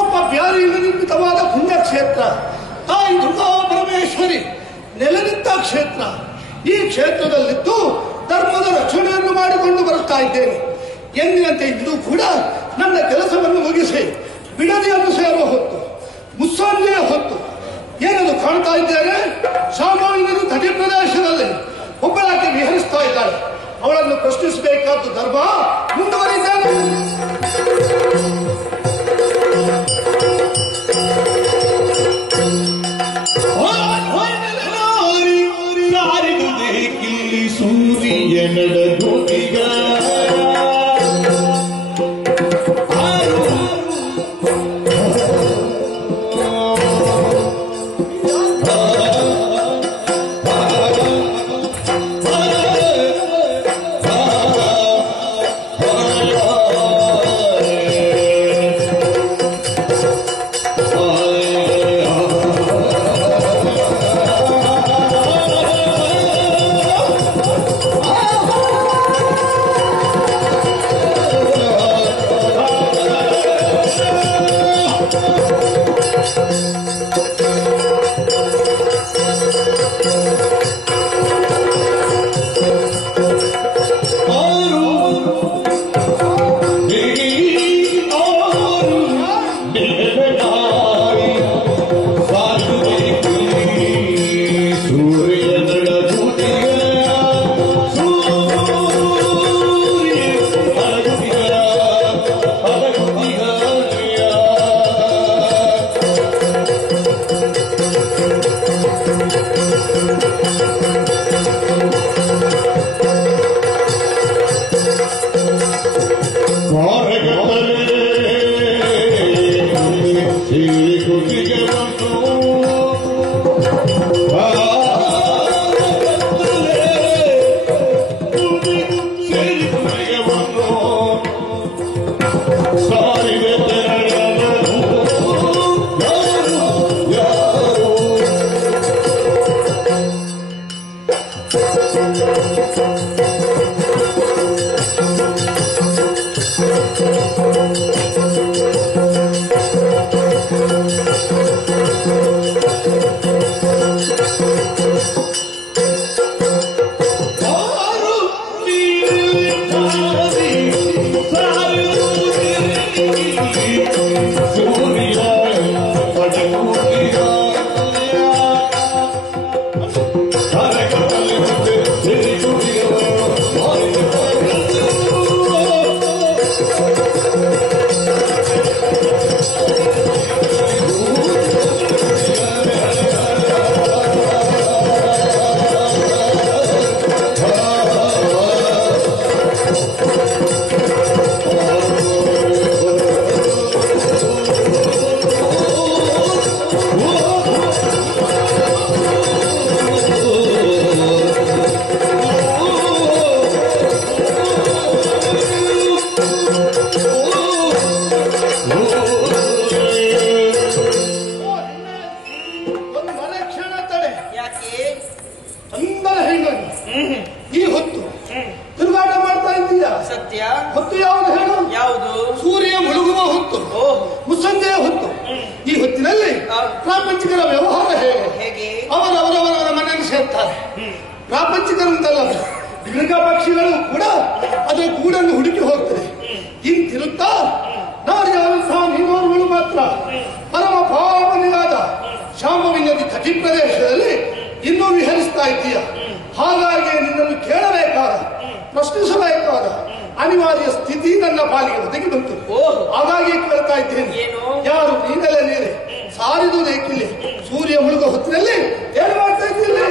ಒಬ್ಬ ಬ್ಯಾರಿಯಿಂದ ನಿರ್ಮಿತವಾದ ಪುಣ್ಯಕ್ಷೇತ್ರ, ತಾಯಿ ದುರ್ಗಾ ಪರಮೇಶ್ವರಿ ನೆಲೆನಿಂತ ಕ್ಷೇತ್ರ. ಈ ಕ್ಷೇತ್ರದಲ್ಲಿದ್ದು ಧರ್ಮದ ರಕ್ಷಣೆಯನ್ನು ಮಾಡಿಕೊಂಡು ಬರುತ್ತಾ ಇದ್ದೇನೆ. ಎಂದಿನಂತೆ ಇಂದು ಕೂಡ ನನ್ನ ಕೆಲಸವನ್ನು ಮುಗಿಸಿ ಬಿಡದಿಯನ್ನು ಸೇರುವ ಹೊತ್ತು, ಮುಸ್ಸಂಜೆಯ ಹೊತ್ತು ಏನನ್ನು ಕಾಣ್ತಾ ಇದ್ದೇನೆ. ಶಾಮಾವಿನ ತಟಿ ಪ್ರದೇಶದಲ್ಲಿ ಒಬ್ಬಳಾಕೆ ವಿಹರಿಸ್ತಾ ಇದ್ದಾಳೆ. ಅವಳನ್ನು ಪ್ರಶ್ನಿಸಬೇಕಾದ್ದು ಧರ್ಮ. ಮುಂದುವರಿದ್ದೇನೆ. ಸೂರ್ಯನಡಗುತ್ತಿಗ ಈ ಹೊತ್ತು ತಿರುಗಾಟ ಮಾಡ್ತಾ ಇದ್ದೀಯ. ಸತ್ಯ. ಹೊತ್ತು ಯಾವುದು ಹೇಳು? ಯಾವುದು? ಸೂರ್ಯ ಮುಳುಗುವ ಹೊತ್ತು, ಮುಸ್ಸಂಜೆಯ ಹೊತ್ತು. ಈ ಹೊತ್ತಿನಲ್ಲಿ ಪ್ರಾಪಂಚಿಕರ ವ್ಯವಹಾರ ಹೇಗೆ? ಅವರವರವರ ಮನೆಯಲ್ಲಿ ಸೇರ್ತಾರೆ. ಪ್ರಾಪಂಚಿಕರಂತಲ್ಲ, ಮೃಗ ಪಕ್ಷಿಗಳು ಕೂಡ ಅದರ ಗೂಡನ್ನು ಹುಡುಕಿ ಹೋಗ್ತದೆ. ಇಂತಿರುತ್ತಾ ನಾರ್ಯಾವಂತಹ ನೀನೋರುಗಳು ಮಾತ್ರ ಪರಮ ಪಾವನೆಯಾದ ಶಾಂಭವಿ ತಟಿ ಪ್ರದೇಶದಲ್ಲಿ ಇನ್ನೂ ವಿಹರಿಸ್ತಾ ಇದ್ದೀಯ. ಹಾಗಾಗಿ ನಿನ್ನನ್ನು ಕೇಳಬೇಕಾದ, ಪ್ರಶ್ನಿಸಬೇಕಾದ ಅನಿವಾರ್ಯ ಸ್ಥಿತಿ ನನ್ನ ಪಾಲಿಗೆ ಒದಗಿ ಬಂತು. ಹಾಗಾಗಿ ಕೇಳ್ತಾ ಇದ್ದೇನೆ, ಯಾರು ನೀನಲ್ಲೇ ನೀರೆ ಸಾರಿದು ನೇಕಿಲ್ಲಿ ಸೂರ್ಯ ಮುಳುಗ ಹೊತ್ತಿನಲ್ಲಿ ಏನು ಮಾಡ್ತಾ ಇದ್ದೀನಿ?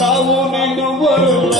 ನಾವು ನೀನು ಬರುವ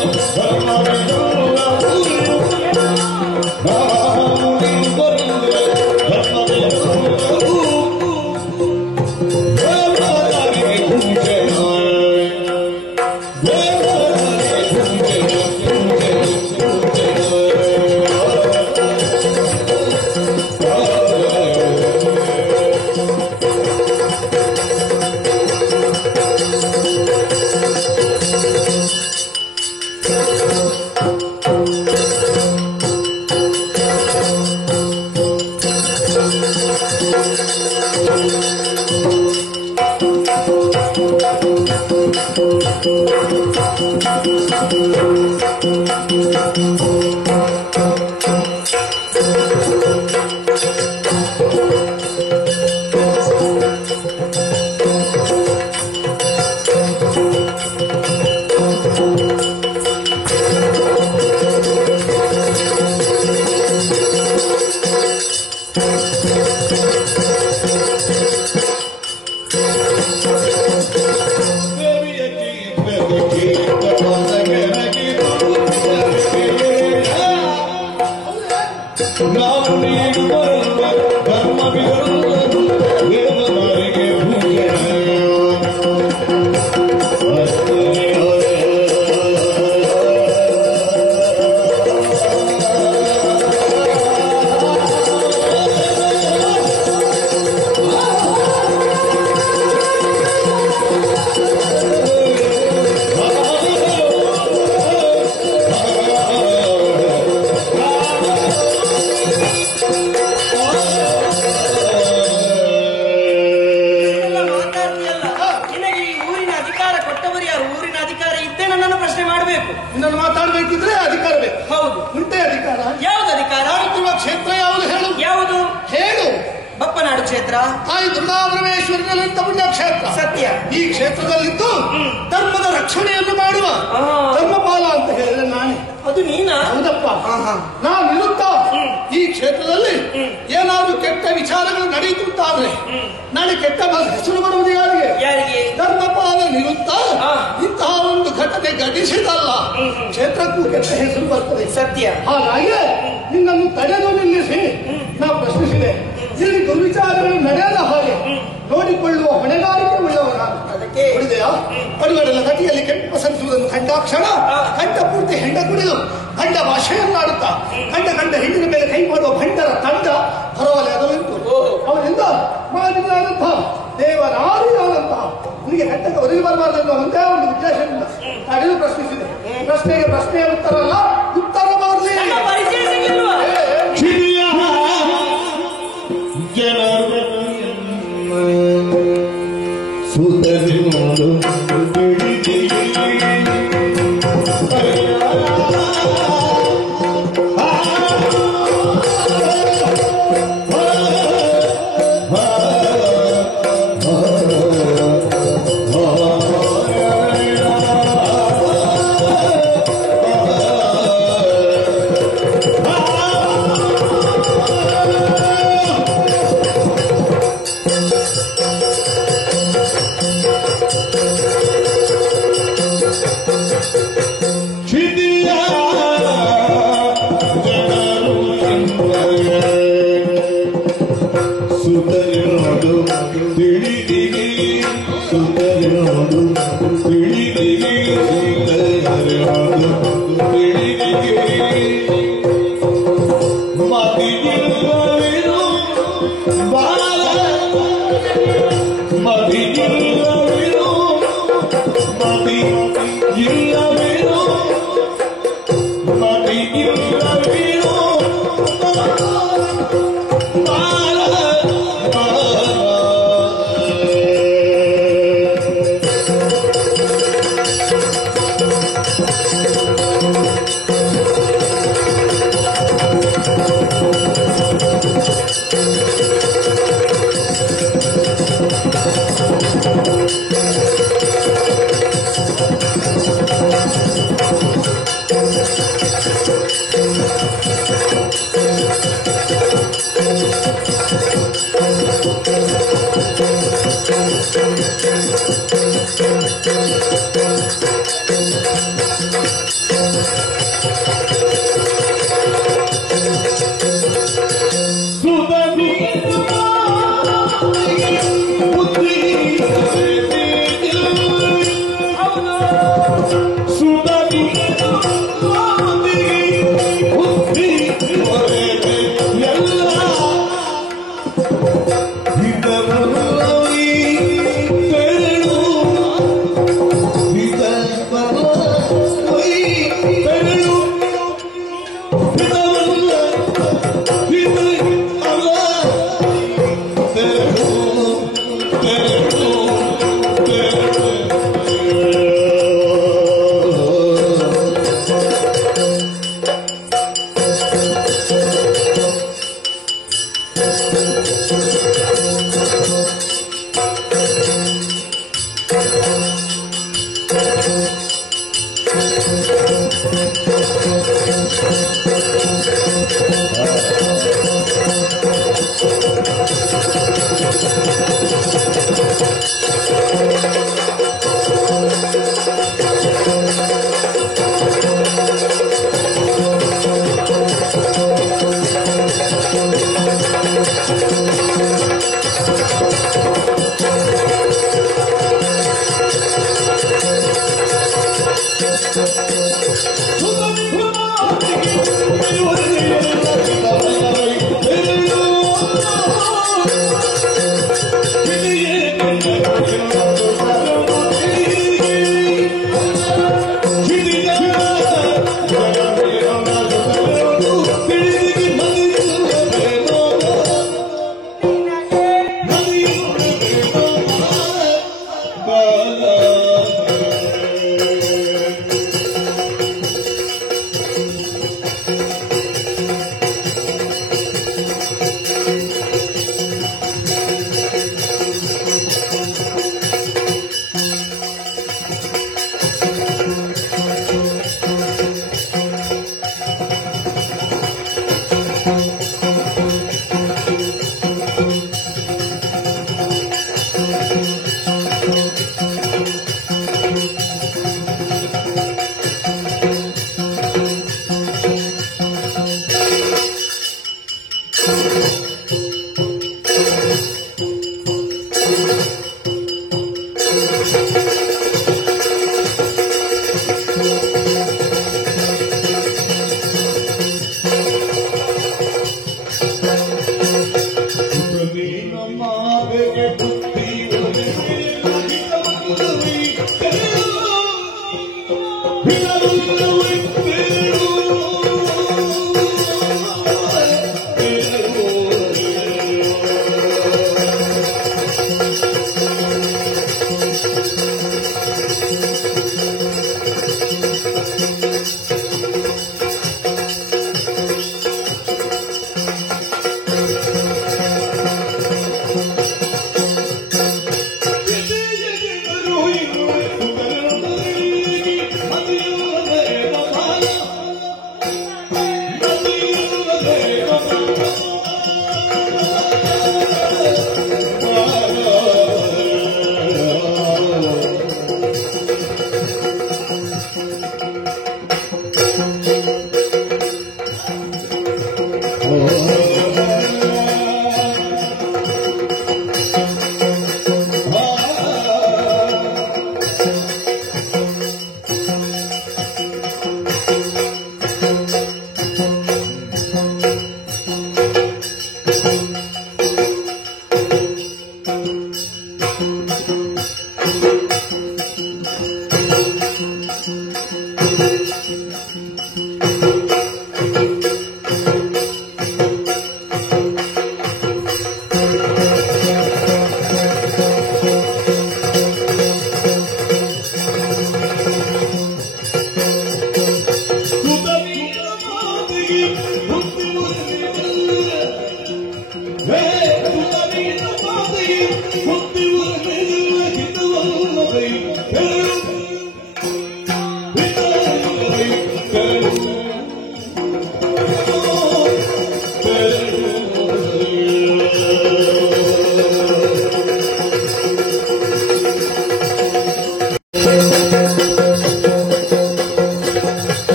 ನಾವು ನೀನು ಬರುವ ನಿನ್ನನ್ನು ಮಾತಾಡಬೇಕಿದ್ರೆ ಅಧಿಕಾರ ಬೇಕು. ಹೌದು. ಉಂಟೆ ಅಧಿಕಾರ? ಯಾವುದು ಅಧಿಕಾರ? ಆಡುತ್ತಿರುವ ಕ್ಷೇತ್ರ ಯಾವುದು ಹೇಳು? ಯಾವುದು? ಹೇಳು. ಬಪ್ಪನಾಡು ಕ್ಷೇತ್ರ. ತಾಯಿ ದುರ್ಗಾಪರಮೇಶ್ವರನಂತ ಪುಣ್ಯ ಕ್ಷೇತ್ರ. ಸತ್ಯ. ಈ ಕ್ಷೇತ್ರದಲ್ಲಿದ್ದು ಧರ್ಮದ ರಕ್ಷಣೆಯನ್ನು ಮಾಡುವ ಧರ್ಮಪಾಲ ಅಂತ ಹೇಳಿದ್ರೆ ನಾನೇ. ಅದು ನೀನಾ? ಹೌದಪ್ಪ. ನಾನು ಇರುತ್ತಾ ಈ ಕ್ಷೇತ್ರದಲ್ಲಿ ಏನಾದ್ರು ಕೆಟ್ಟ ವಿಚಾರಗಳು ನಡೆಯುತ್ತಾದ್ರೆ ನಾಳೆ ಕೆಟ್ಟ ಹೆಸರು ಬರುವುದು ಯಾರಿಗೆ? ಯಾರಿಗೆ? ಧರ್ಮಪಾಲ ನಿರುತ್ತ ಇಂತಹ ಒಂದು ಘಟನೆ ಘಟಿಸಿದಲ್ಲ ಕ್ಷೇತ್ರಕ್ಕೂ ಕೆಟ್ಟ ಹೆಸರು ಬರ್ತದೆ. ಸತ್ಯ. ಹಾಗಾಗಿ ನಿನ್ನನ್ನು ತಡೆದು ನಿಲ್ಲಿಸಿ ನಾವು ಪ್ರಶ್ನಿಸಿದೆ. ಇಲ್ಲಿ ದುರ್ವಿಚಾರಗಳು ನಡೆಯದ ಹಾಗೆ ನೋಡಿಕೊಳ್ಳುವ ಹೊಣೆಗಾರಿಕೆ ಉಳ್ಳವರ ಅದಕ್ಕೆ ಹೊಡೆದೆಯಾ ಪಡುಗಡಲ ಗಟ್ಟಿಯಲ್ಲಿ ಕೆಂಪು ಸರಿಸುವುದನ್ನು ಕಂಡಾಕ್ಷಣ ಕಂಡ ಪೂರ್ತಿ ಹೆಂಡ ಕುಡಿದು ಕಂಡ ಭಾಷೆಯನ್ನಾಡುತ್ತಾ ಕಂಡ ಹೆಣ್ಣಿನ ಮೇಲೆ ಕೈ ಮಾಡುವ ಭಂಡರ ತಂಡ ಹೊರವಲಯದಲ್ಲಿತ್ತು. ಅವರಿಂದ ಮಾಡಿದಂತಹ ದೇವರಾದಿಯಾದಂತಹ ನಿನಗೆ ಕಟ್ಟಕ್ಕೆ ಒದಗಿ ಬರಬಾರದೆನ್ನುವ ಒಂದೇ ಒಂದು ಉದ್ದೇಶದಿಂದ ತಡೆದು ಪ್ರಶ್ನಿಸಿದೆ. ಪ್ರಶ್ನೆಗೆ ಪ್ರಶ್ನೆಯ ಉತ್ತರ ಅಲ್ಲ, ಉತ್ತರ ಬರಲಿ.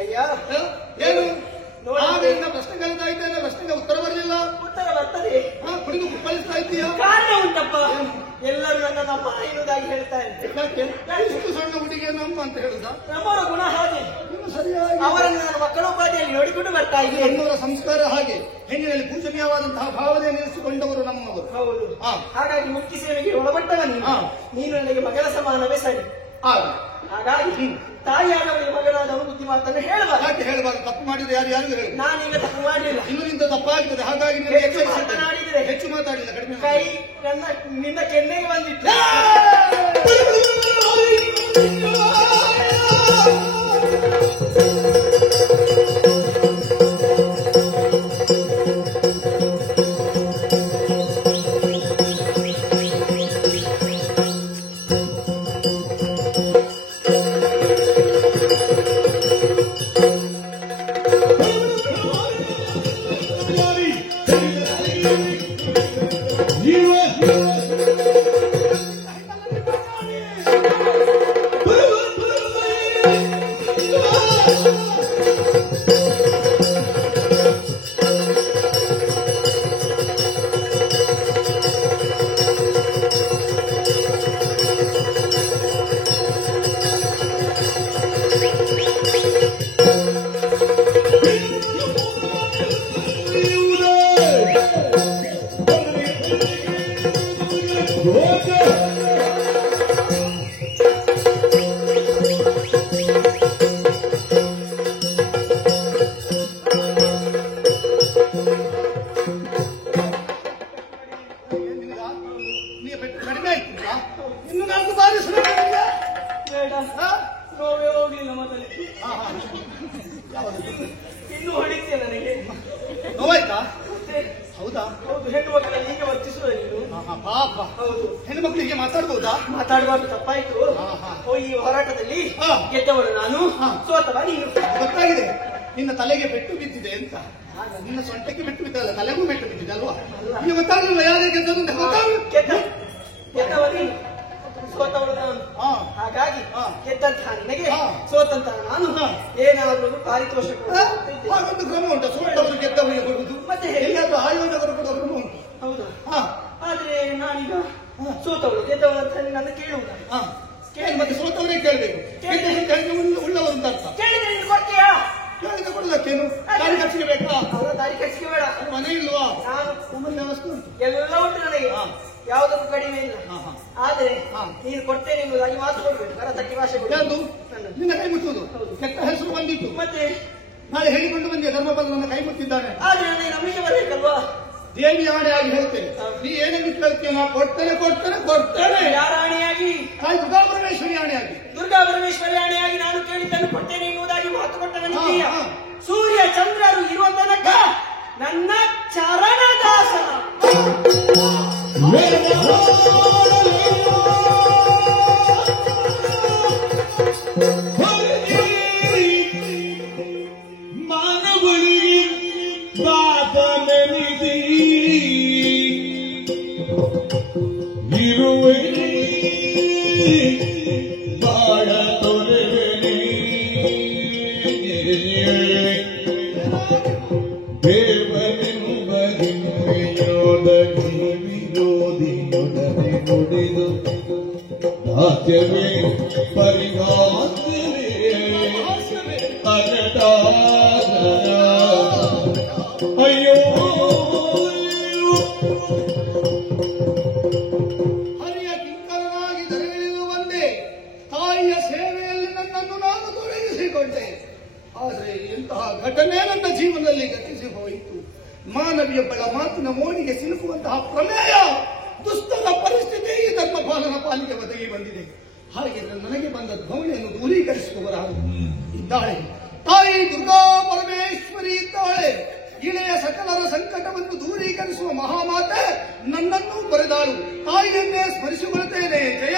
ಅಯ್ಯ ಏನು ಆಗ ಪ್ರಶ್ನೆ ಕೇಳ್ತಾ ಇದ್ದೇನೆ, ಪ್ರಶ್ನೆಗೆ ಉತ್ತರ ಬರಲಿಲ್ಲ. ಉತ್ತರ ಬರ್ತದೆ. ಕುಡಿದು ಕುಪ್ಪಳಿಸ್ತಾ ಇದ್ದೀಯಾ? ಕಾರಣ ಉಂಟಪ್ಪ. ಎಲ್ಲರೂ ನನ್ನ ನಮ್ಮ ಎನ್ನುವುದಾಗಿ ಹೇಳ್ತಾ ಇದ್ದಾರೆ. ಇಷ್ಟು ಸಣ್ಣ ಹುಡುಗಿಯ ನಮ್ಮ ಅಂತ ಹೇಳುದ? ನಮ್ಮವರ ಗುಣ ಹಾಗೆ, ಸರಿಯಾಗಿ ಅವರನ್ನು ನನ್ನ ಮಕ್ಕಳೋಪಾದಿಯಲ್ಲಿ ನೋಡಿಕೊಂಡು ಬರ್ತಾ ಇದ್ದೀನಿ. ಹೆಣ್ಣವರ ಸಂಸ್ಕಾರ ಹಾಗೆ, ಹೆಣ್ಣಿನಲ್ಲಿ ಪೂಜನೀಯವಾದಂತಹ ಭಾವನೆ ನಿಲ್ಲಿಸಿಕೊಂಡವರು ನಮ್ಮವರು. ಹೌದು. ಹಾಗಾಗಿ ಮುಖ್ಯ ಸೇವೆಗೆ ಒಳಪಟ್ಟವ ನೀನು ನನಗೆ ಮಗಳ ಸಮಾನವೇ ಸರಿ. ಹಾಗಾಗಿ ತಾಯಿಯಾದವರಿಗೆ ಮಗನಾದವನು ಬುದ್ಧಿ ಮಾತನ್ನು ಹೇಳಬಾರ್ದು. ಯಾಕೆ ಹೇಳಬಾರ್ದು? ತಪ್ಪು ಮಾಡಿದ್ರೆ ಯಾರು ಯಾರಿಗೂ ಹೇಳಿ. ನಾನೀಗ ತಪ್ಪು ಮಾಡಲಿಲ್ಲ, ಇನ್ನಿಂದ ತಪ್ಪಾಗ್ತದೆ. ಹಾಗಾಗಿ ಮಾತನಾಡಿದರೆ ಹೆಚ್ಚು ಮಾತಾಡಿಲ್ಲ, ಕಡಿಮೆ ಕೈ ನಿನ್ನ ಕೆನ್ನೆಗೆ ಬಂದಿತ್ತು. ಇನ್ನು ನಾಲ್ಕು ಬಾರಿ ಬೇಡ, ನೋವೇ ಹೋಗ್ಲಿಲ್ಲ ಮೊದಲೇ. ಇನ್ನು ಹೊಡಿತೀಯ ನನಗೆ? ನೋವಾಯ್ತಾ? ಹೌದಾ? ಹೌದು. ಹೆಣ್ಣು ಮಕ್ಕಳಲ್ಲಿ ಹೀಗೆ ವರ್ತಿಸುವ ನೀನು? ಪಾಪ. ಹೌದು. ಹೆಣ್ಣು ಮಕ್ಕಳು ಹೀಗೆ ಮಾತಾಡ್ಬಹುದಾ? ಮಾತಾಡಬಾರ್ದು, ತಪ್ಪಾಯ್ತು. ಈ ಹೋರಾಟದಲ್ಲಿ ಗೆದ್ದವಳು ನಾನು, ಸೋತವ ನೀನು. ಗೊತ್ತಾಗಿದೆ, ನಿನ್ನ ತಲೆಗೆ ಪೆಟ್ಟು ಬಿದ್ದಿದೆ ಅಂತ. ನಿನ್ನ ಸೊಂಟಕ್ಕೆ ಪೆಟ್ಟು ಬಿದ್ದಲ್ಲ, ತಲೆಗೂ ಪೆಟ್ಟು ಬಿದ್ದಿದೆ ಅಲ್ವಾ? ಈಗ ಗೊತ್ತಾಗಲಿಲ್ಲ ಯಾರೇ ಗೆದ್ದದು ಅಂತ. ಗೆದ್ದವ ನೀನು, ಸೋತವಳು ನಾನು. ಹಾಗಾಗಿ ಗೆದ್ದಂತಹ ನಿನಗೆ ಸೋತಂತಹ ನಾನು ಏನಾದರೂ ಪಾರಿತೋಷಕ ಹಾಗೊಂದು ಕ್ರಮ ಉಂಟು. ಸೋತವರು ಗೆದ್ದವರಿಗೆ ಕೊಡುವುದು, ಮತ್ತೆ ಎಲ್ಲಿಯಾದ್ರೂ ಆಯೋಜಕರು ಕೊಡುವ ಕ್ರಮ ಉಂಟು. ಹೌದಾ? ಆದ್ರೆ ನಾನೀಗ ಸೋತವಳು ಗೆದ್ದವಳು ಅಂತ ನನ್ನ ಕೇಳುವುದ? ಕೇಳಿ ಮತ್ತೆ ಸೋತವರೇ ಕೇಳಬೇಕು. ಉಳ್ಳವರು ಅಂತ ಅರ್ಥ. ಕೇಳಿದ್ರೆ ನೀನು ಕೊಡ್ತೀಯಾ? ಕೇಳಿದ ಕೊಡೋದಕ್ಕೇನು? ದಾರಿ ಖರ್ಚಿಗೆ ಬೇಕಾ? ಅವರ ದಾರಿ ಖರ್ಚಿಗೆ ಬೇಡ. ಮನೆ ಇಲ್ವಾ? ನಾನು ನಮ್ಮಲ್ಲಿ ವಸ್ತು ಉಂಟು, ಎಲ್ಲ ಉಂಟು ನನಗೆ, ಯಾವುದಕ್ಕೂ ಕಡಿಮೆ ಇಲ್ಲ. ಆದ್ರೆ ನೀನು ಕೊಡ್ತೇನೆ ಎನ್ನುವುದಾಗಿ ಮಾತು ಕೊಡ್ಬೇಕು. ಕರ ತಟ್ಟಿ ಭಾಷೆ ಕೊಡು. ನಿನ್ನ ಕೈ ಮುಟ್ಟುವುದು ಕೆಟ್ಟ ಹೆಸರು ಬಂದಿತ್ತು. ಮತ್ತೆ ನಾಳೆ ಹೇಳಿಕೊಂಡು ಬಂದೆ ಧರ್ಮಪದ ನನ್ನ ಕೈ ಮುಟ್ಟಿದ್ದಾನೆ. ಆದ್ರೆ ನನಗೆ ನಂಬಿಕೆ ಬರಬೇಕಲ್ವಾ? ದೇವಿ ಆಣೆಯಾಗಿ ಹೇಳ್ತೇನೆ, ನೀ ಏನೇನು ಕೇಳ್ತೀಯ ನಾ ಕೊಡ್ತೇನೆ ಕೊಡ್ತೇನೆ ಕೊಡ್ತೇನೆ. ಯಾರ ಆಣೆಯಾಗಿ? ದುರ್ಗಾ ಪರಮೇಶ್ವರಿ ಆಣೆಯಾಗಿ. ದುರ್ಗಾ ಪರಮೇಶ್ವರಿ ಆಣೆಯಾಗಿ ನಾನು ಕೇಳಿದ್ದನ್ನು ಕೊಡ್ತೇನೆ ಎನ್ನುವುದಾಗಿ ಮಾತು ಕೊಟ್ಟ ನನಗೆ ಸೂರ್ಯ ಚಂದ್ರರು ಇರುವ ತನಕ ನನ್ನ ಚರಣದಾಸನ. ಅಯ್ಯೋ ಹರಿಯ ಕಿಂಕರನಾಗಿ ಧರೆಗಿಳಿದು ಬಂದೆ. ತಾಯಿಯ ಸೇವೆಯಲ್ಲಿ ನನ್ನನ್ನು ನಾನು ತೊಡಗಿಸಿಕೊಂಡೆ. ಆದರೆ ಇಂತಹ ಘಟನೆ ನನ್ನ ಜೀವನದಲ್ಲಿ ಗತಿಸಿ ಹೋಯಿತು. ಮಾನವಿಯೊಬ್ಬಳ ಮಾತಿನ ಮೋಡಿಗೆ ಸಿಲುಕುವಂತಹ ಪ್ರಮೇಯ ದುಷ್ಟರ ಪರಿಸ್ಥಿತಿ ಈ ಧರ್ಮಪಾಲನ ಪಾಲಿಗೆ ಒದಗಿ ಬಂದಿದೆ. ಹಾಗಿದ್ರೆ ನನಗೆ ಬಂದ ಧೋರಣೆಯನ್ನು ದೂರೀಕರಿಸುವವರಾರು ಇದ್ದಾಳೆ. ತಾಯಿ ದುರ್ಗಾ ಪರಮೇಶ್ವರಿ ಇದ್ದಾಳೆ. ಇಳೆಯ ಸಕಲರ ಸಂಕಟವನ್ನು ದೂರೀಕರಿಸುವ ಮಹಾಮಾತೆ ನನ್ನನ್ನು ಬರೆದಾಳು. ತಾಯಿಯನ್ನೇ ಸ್ಮರಿಸಿಕೊಳ್ಳುತ್ತೇನೆ. ಜಯ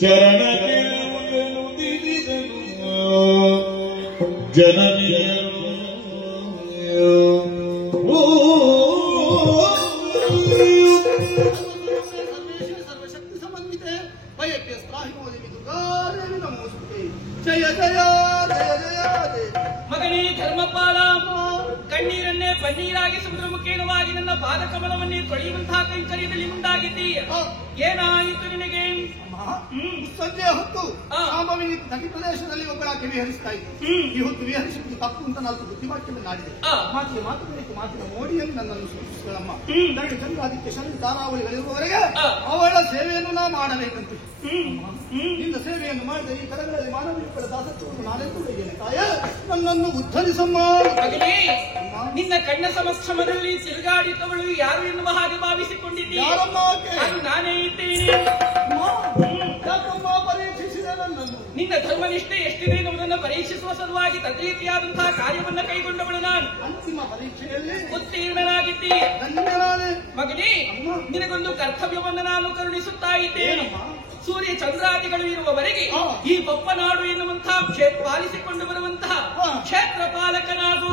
ಚರಣಕ್ಕೆ ಜನನಿಯ ನೀನೇ ಪನ್ನೀರಾಗಿ ಸಮುದ್ರ ಮುಖೇನವಾಗಿ ನನ್ನ ಪಾದಕಮಲವನ್ನೇ ತೊಳೆಯುವಂತಹ ಕೈಂಕರ್ಯದಲ್ಲಿ ಮುಂದಾಗಿದ್ದೀಯ. ಏನಾಯಿತು ನಿನಗೆ? ಸಂಜೆ ಹೊತ್ತು ಸಾಂಬವಿ ನದಿ ಪ್ರದೇಶದಲ್ಲಿ ಒಬ್ಬರಾಕೆ ವಿಹರಿಸ್ತಾ ಇತ್ತು. ಈ ಹೊತ್ತು ವಿಹರಿಸುವುದು ತಪ್ಪು ಅಂತ ನಾಲ್ಕು ಬುದ್ಧಿವಾಕ್ಯವನ್ನಾಡಿದೆ. ಮಾತಿಗೆ ಮಾತು ಬೇಕು, ಮಾತಿನ ಮೋಡಿಯಲ್ಲಿ ನನ್ನನ್ನು ಸೂಚಿಸಿಗಳಮ್ಮ. ನನಗೆ ಚಂದ್ರಾದಿತ್ಯ ಶನಿ ಧಾರಾವಳಿಗಳಿರುವವರೆಗೆ ಅವಳ ಸೇವೆಯನ್ನು ನಾ ಮಾಡಬೇಕಂತೆ. ನಿನ್ನ ಸೇವೆಯನ್ನು ಮಾಡಿದ ಈ ಕರಗಳಲ್ಲಿ ಮಾನವೀಯಗಳ ದಾಸತ್ವವನ್ನು ನಾನೆಂದು ಬೈಯೇನೆ ತಾಯ, ನನ್ನನ್ನು ಉದ್ಧರಿಸಮ್ಮ. ನಿನ್ನ ಕಣ್ಣ ಸಮಕ್ಷಮದಲ್ಲಿ ತಿರುಗಾಡಿದವಳು ಯಾರು ಎನ್ನುವ ಹಾಗೆ ಭಾವಿಸಿಕೊಂಡಿದ್ದೀಯ? ಅದು ನಾನೇ ಇದ್ದೇನೆ. ಪರೀಕ್ಷಿಸಿದೆ ನನ್ನನ್ನು. ನಿನ್ನ ಧರ್ಮನಿಷ್ಠೆ ಎಷ್ಟಿದೆ ಎನ್ನುವುದನ್ನು ಪರೀಕ್ಷಿಸುವ ಸಲುವಾಗಿ ತದ್ರೀತಿಯಾದಂತಹ ಕಾರ್ಯವನ್ನು ಕೈಗೊಂಡವಳು ನಾನು. ಅಂತಿಮ ಪರೀಕ್ಷೆಯಲ್ಲಿ ಉತ್ತೀರ್ಣನಾಗಿದ್ದೀಯ. ಧನ್ಯನಾದೆ ಮಗನೇ, ನಿನಗೊಂದು ಕರ್ತವ್ಯವನ್ನು ನಾನು ಕರುಣಿಸುತ್ತಾ ಇದ್ದೇನೆ. ಸೂರ್ಯ ಚಂದ್ರಾದಿಗಳು ಇರುವವರೆಗೆ ಈ ಪಪ್ಪನಾಡು ಎನ್ನುವಂತಹ ಪಾಲಿಸಿಕೊಂಡು ಬರುವಂತಹ ಕ್ಷೇತ್ರ ಪಾಲಕನಾಗು.